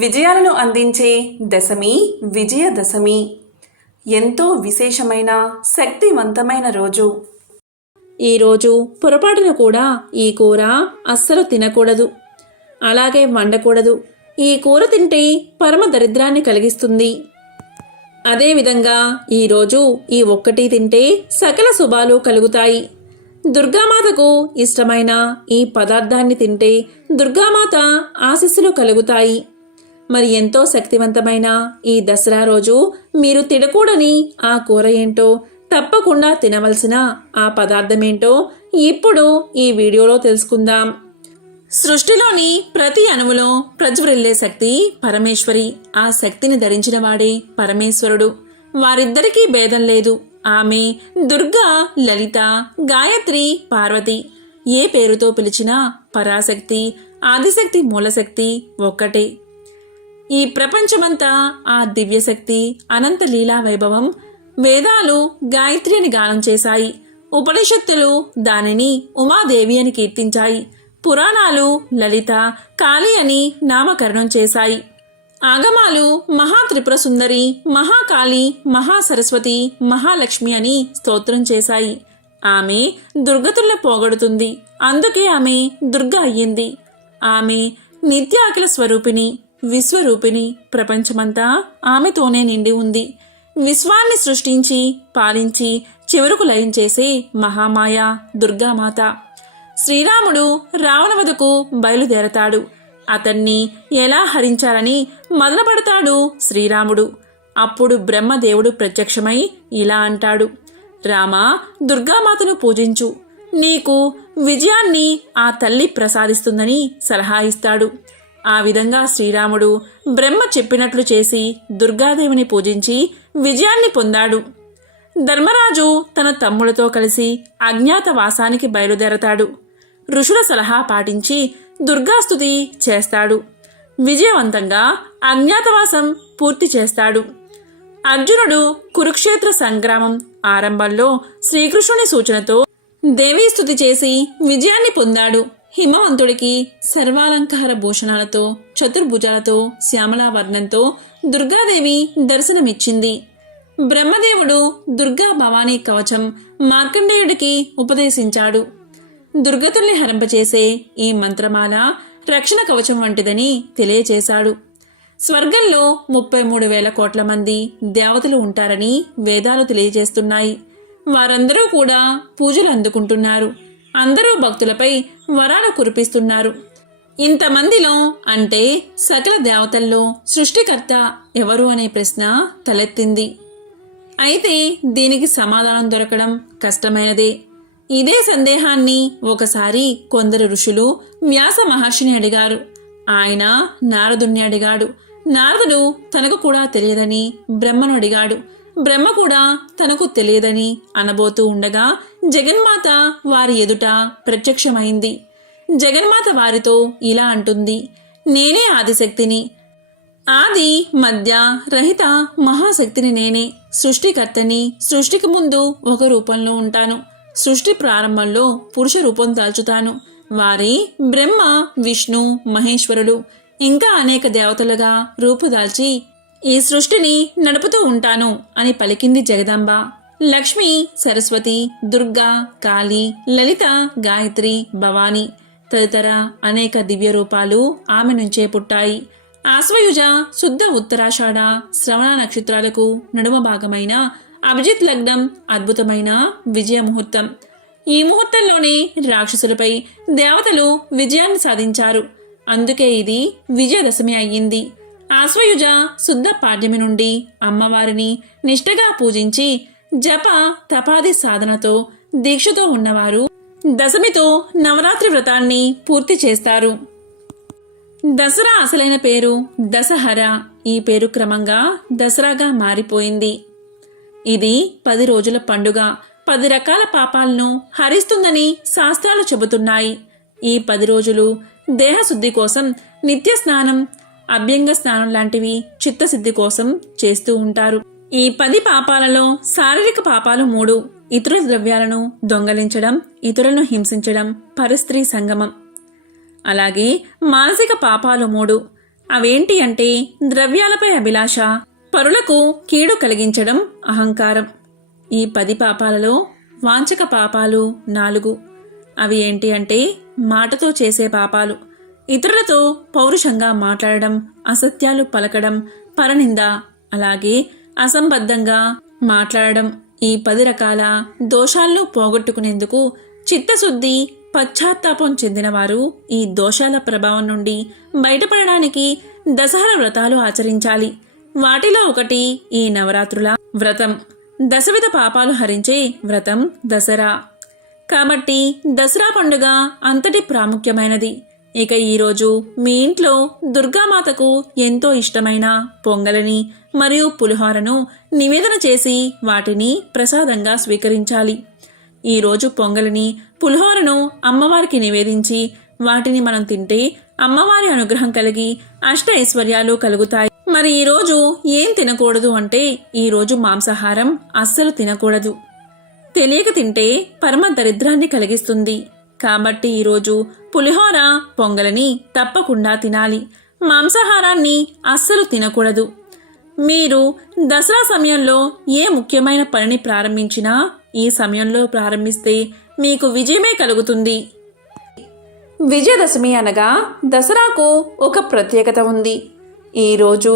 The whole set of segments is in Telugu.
విజయాలను అందించే దశమి విజయదశమి. ఎంతో విశేషమైన శక్తివంతమైన రోజు. ఈరోజు పొరపాటున కూడా ఈ కూర అస్సలు తినకూడదు, అలాగే వండకూడదు. ఈ కూర తింటే పరమ దరిద్రాన్ని కలిగిస్తుంది. అదేవిధంగా ఈరోజు ఈ ఒక్కటి తింటే సకల శుభాలు కలుగుతాయి. దుర్గామాతకు ఇష్టమైన ఈ పదార్థాన్ని తింటే దుర్గామాత ఆశీస్సులు కలుగుతాయి. మరి ఎంతో శక్తివంతమైన ఈ దసరా రోజు మీరు తినకూడని ఆ కూర ఏంటో, తప్పకుండా తినవలసిన ఆ పదార్థమేంటో ఇప్పుడు ఈ వీడియోలో తెలుసుకుందాం. సృష్టిలోని ప్రతి అణువులో ప్రజ్వరిల్లే శక్తి పరమేశ్వరి. ఆ శక్తిని ధరించిన వాడే పరమేశ్వరుడు. వారిద్దరికీ భేదం లేదు. ఆమె దుర్గా, లలిత, గాయత్రి, పార్వతి. ఏ పేరుతో పిలిచినా పరాశక్తి, ఆదిశక్తి, మూలశక్తి ఒక్కటే. ఈ ప్రపంచమంతా ఆ దివ్యశక్తి అనంత లీలా వైభవం. వేదాలు గాయత్రి అని గానం చేశాయి. ఉపనిషత్తులు దానిని ఉమాదేవి అని కీర్తించాయి. పురాణాలు లలిత, కాళీ అని నామకరణం చేశాయి. ఆగమాలు మహాత్రిపుర సుందరి, మహాకాళి, మహాసరస్వతి, మహాలక్ష్మి అని స్తోత్రం చేశాయి. ఆమె దుర్గతుల్ని పోగొడుతుంది. అందుకే ఆమె దుర్గ అయ్యింది. ఆమె నిత్య అఖిల స్వరూపిణి, విశ్వరూపిణి. ప్రపంచమంతా ఆమెతోనే నిండి ఉంది. విశ్వాన్ని సృష్టించి పాలించి చివరకు లయం చేసే మహామాయ దుర్గామాత. శ్రీరాముడు రావణవధకు బయలుదేరతాడు. అతన్ని ఎలా హరించాలని మొదలుపడతాడు శ్రీరాముడు. అప్పుడు బ్రహ్మదేవుడు ప్రత్యక్షమై ఇలా అంటాడు: రామా, దుర్గామాతను పూజించు, నీకు విజయాన్ని ఆ తల్లి ప్రసాదిస్తుందని సలహా ఇస్తాడు. ఆ విధంగా శ్రీరాముడు బ్రహ్మ చెప్పినట్లు చేసి దుర్గాదేవిని పూజించి విజయాన్ని పొందాడు. ధర్మరాజు తన తమ్ముడితో కలిసి అజ్ఞాతవాసానికి బయలుదేరతాడు. ఋషుల సలహా పాటించి దుర్గాస్తుతి చేస్తాడు. విజయవంతంగా అజ్ఞాతవాసం పూర్తి చేస్తాడు. అర్జునుడు కురుక్షేత్ర సంగ్రామం ఆరంభంలో శ్రీకృష్ణుని సూచనతో దేవీస్తుతి చేసి విజయాన్ని పొందాడు. హిమవంతుడికి సర్వాలంకార భూషణాలతో, చతుర్భుజాలతో, శ్యామలా వర్ణంతో దుర్గాదేవి దర్శనమిచ్చింది. బ్రహ్మదేవుడు దుర్గా భవానీ కవచం మార్కండేయుడికి ఉపదేశించాడు. దుర్గతుల్ని హరింపచేసే ఈ మంత్రమాల రక్షణ కవచం వంటిదని తెలియచేశాడు. స్వర్గంలో 33,000 కోట్ల మంది దేవతలు ఉంటారని వేదాలు తెలియజేస్తున్నాయి. వారందరూ కూడా పూజలు అందుకుంటున్నారు. అందరూ భక్తులపై వరాలు కురిపిస్తున్నారు. ఇంతమందిలో అంటే సకల దేవతల్లో సృష్టికర్త ఎవరు అనే ప్రశ్న తలెత్తింది. అయితే దీనికి సమాధానం దొరకడం కష్టమైనదే. ఇదే సందేహాన్ని ఒకసారి కొందరు ఋషులు వ్యాస మహర్షిని అడిగారు. ఆయన నారదుణ్ణి అడిగాడు. నారదుడు తనకు కూడా తెలియదని బ్రహ్మను అడిగాడు. బ్రహ్మ కూడా తనకు తెలియదని అనబోతూ ఉండగా జగన్మాత వారి ఎదుట ప్రత్యక్షమైంది. జగన్మాత వారితో ఇలా అంటుంది: నేనే ఆదిశక్తిని, ఆది మధ్య రహిత మహాశక్తిని నేనే. సృష్టికర్తని. సృష్టికి ముందు ఒక రూపంలో ఉంటాను. సృష్టి ప్రారంభంలో పురుష రూపం దాల్చుతాను. వారి బ్రహ్మ, విష్ణు, మహేశ్వరుడు ఇంకా అనేక దేవతలుగా రూపుదాల్చి ఈ సృష్టిని నడుపుతూ ఉంటాను అని పలికింది జగదంబ. లక్ష్మి, సరస్వతి, దుర్గా, కాళీ, లలిత, గాయత్రి, భవాని తదితర అనేక దివ్య రూపాలు ఆమె నుంచే పుట్టాయి. ఆశ్వయుజ శుద్ధ ఉత్తరాషాఢ శ్రవణ నక్షత్రాలకు నడుమ భాగమైన అభిజిత్ లగ్నం అద్భుతమైన విజయ ముహూర్తం. ఈ ముహూర్తంలోనే రాక్షసులపై దేవతలు విజయాన్ని సాధించారు. అందుకే ఇది విజయదశమి అయ్యింది. ఆశ్వయుజ శుద్ధ పాడ్యమి నుండి అమ్మవారిని నిష్ఠగా పూజించి జప తపాది సాధనతో దీక్షతో ఉన్నవారు దశమితో నవరాత్రి వ్రతాన్ని పూర్తి చేస్తారు. దసరా అసలైన పేరు దశహర. ఈ పేరు క్రమంగా దసరాగా మారిపోయింది. ఇది 10 రోజుల పండుగ. 10 రకాల పాపాలను హరిస్తుందని శాస్త్రాలు చెబుతున్నాయి. ఈ 10 రోజులు దేహశుద్ధి కోసం నిత్య స్నానం, అభ్యంగ స్నానం లాంటివి చిత్తశుద్ధి కోసం చేస్తూ ఉంటారు. ఈ 10 పాపాలలో శారీరక పాపాలు 3: ఇతరుల ద్రవ్యాలను దొంగలించడం, ఇతరులను హింసించడం, పరస్త్రీ సంగమం. అలాగే మానసిక పాపాలు 3: అవేంటి అంటే ద్రవ్యాలపై అభిలాష, పరులకు కీడు కలిగించడం, అహంకారం. ఈ 10 పాపాలలో వాంఛక పాపాలు 4. అవి ఏంటి అంటే మాటతో చేసే పాపాలు, ఇతరులతో పౌరుషంగా మాట్లాడడం, అసత్యాలు పలకడం, పరనింద, అలాగే అసంబద్ధంగా మాట్లాడడం. ఈ 10 రకాల దోషాలను పోగొట్టుకునేందుకు చిత్తశుద్ధి, పశ్చాత్తాపం చెందినవారు ఈ దోషాల ప్రభావం నుండి బయటపడడానికి దసరా వ్రతాలు ఆచరించాలి. వాటిలో ఒకటి ఈ నవరాత్రుల వ్రతం. దశవిధ పాపాలు హరించే వ్రతం దసరా. కాబట్టి దసరా పండుగ అంతటి ప్రాముఖ్యమైనది. ఇక ఈరోజు మీ ఇంట్లో దుర్గామాతకు ఎంతో ఇష్టమైన పొంగలిని మరియు పులిహోరను నివేదన చేసి వాటిని ప్రసాదంగా స్వీకరించాలి. ఈరోజు పొంగలిని, పులిహోరను అమ్మవారికి నివేదించి వాటిని మనం తింటే అమ్మవారి అనుగ్రహం కలిగి అష్ట ఐశ్వర్యాలు కలుగుతాయి. మరి ఈరోజు ఏం తినకూడదు అంటే ఈరోజు మాంసాహారం అస్సలు తినకూడదు. తెలియక తింటే పరమ దరిద్రాన్ని కలిగిస్తుంది. కాబట్టి ఈరోజు పులిహోర, పొంగలిని తప్పకుండా తినాలి. మాంసాహారాన్ని అస్సలు తినకూడదు. మీరు దసరా సమయంలో ఏ ముఖ్యమైన పనిని ప్రారంభించినా ఈ సమయంలో ప్రారంభిస్తే మీకు విజయమే కలుగుతుంది. విజయదశమి అనగా దసరాకు ఒక ప్రత్యేకత ఉంది. ఈరోజు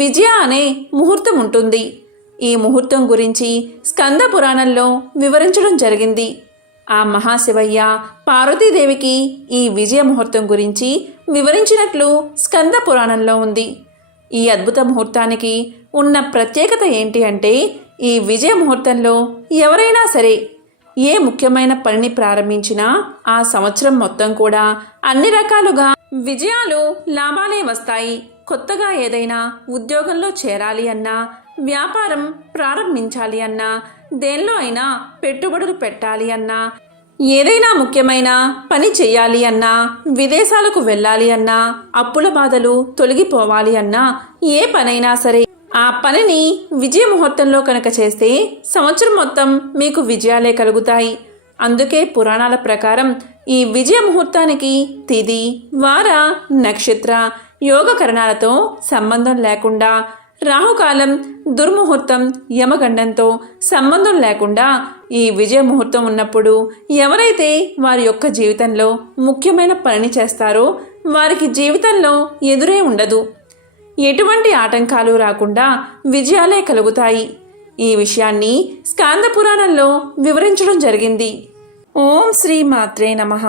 విజయ అనే ముహూర్తం ఉంటుంది. ఈ ముహూర్తం గురించి స్కంద పురాణంలో వివరించడం జరిగింది. ఆ మహాశివయ్య పార్వతీదేవికి ఈ విజయ ముహూర్తం గురించి వివరించినట్లు స్కంద పురాణంలో ఉంది. ఈ అద్భుత ముహూర్తానికి ఉన్న ప్రత్యేకత ఏంటి అంటే ఈ విజయ ముహూర్తంలో ఎవరైనా సరే ఏ ముఖ్యమైన పనిని ప్రారంభించినా ఆ సంవత్సరం మొత్తం కూడా అన్ని రకాలుగా విజయాలు, లాభాలే వస్తాయి. కొత్తగా ఏదైనా ఉద్యోగంలో చేరాలి అన్నా, వ్యాపారం ప్రారంభించాలి అన్నా, దేనిలో అయినా పెట్టుబడులు పెట్టాలి అన్నా, ఏదైనా ముఖ్యమైన పని చెయ్యాలి అన్నా, విదేశాలకు వెళ్ళాలి అన్నా, అప్పుల బాధలు తొలగిపోవాలి అన్నా, ఏ పనైనా సరే ఆ పనిని విజయ ముహూర్తంలో కనుక చేస్తే సంవత్సరం మొత్తం మీకు విజయాలే కలుగుతాయి. అందుకే పురాణాల ప్రకారం ఈ విజయ ముహూర్తానికి తిథి, వార, నక్షత్ర, యోగకరణాలతో సంబంధం లేకుండా, రాహుకాలం, దుర్ముహూర్తం, యమగండంతో సంబంధం లేకుండా ఈ విజయ ముహూర్తం ఉన్నప్పుడు ఎవరైతే వారి యొక్క జీవితంలో ముఖ్యమైన పనిని చేస్తారో వారికి జీవితంలో ఎదురే ఉండదు. ఎటువంటి ఆటంకాలు రాకుండా విజయాలే కలుగుతాయి. ఈ విషయాన్ని స్కాంద పురాణంలో వివరించడం జరిగింది. ఓం శ్రీ మాత్రే నమః.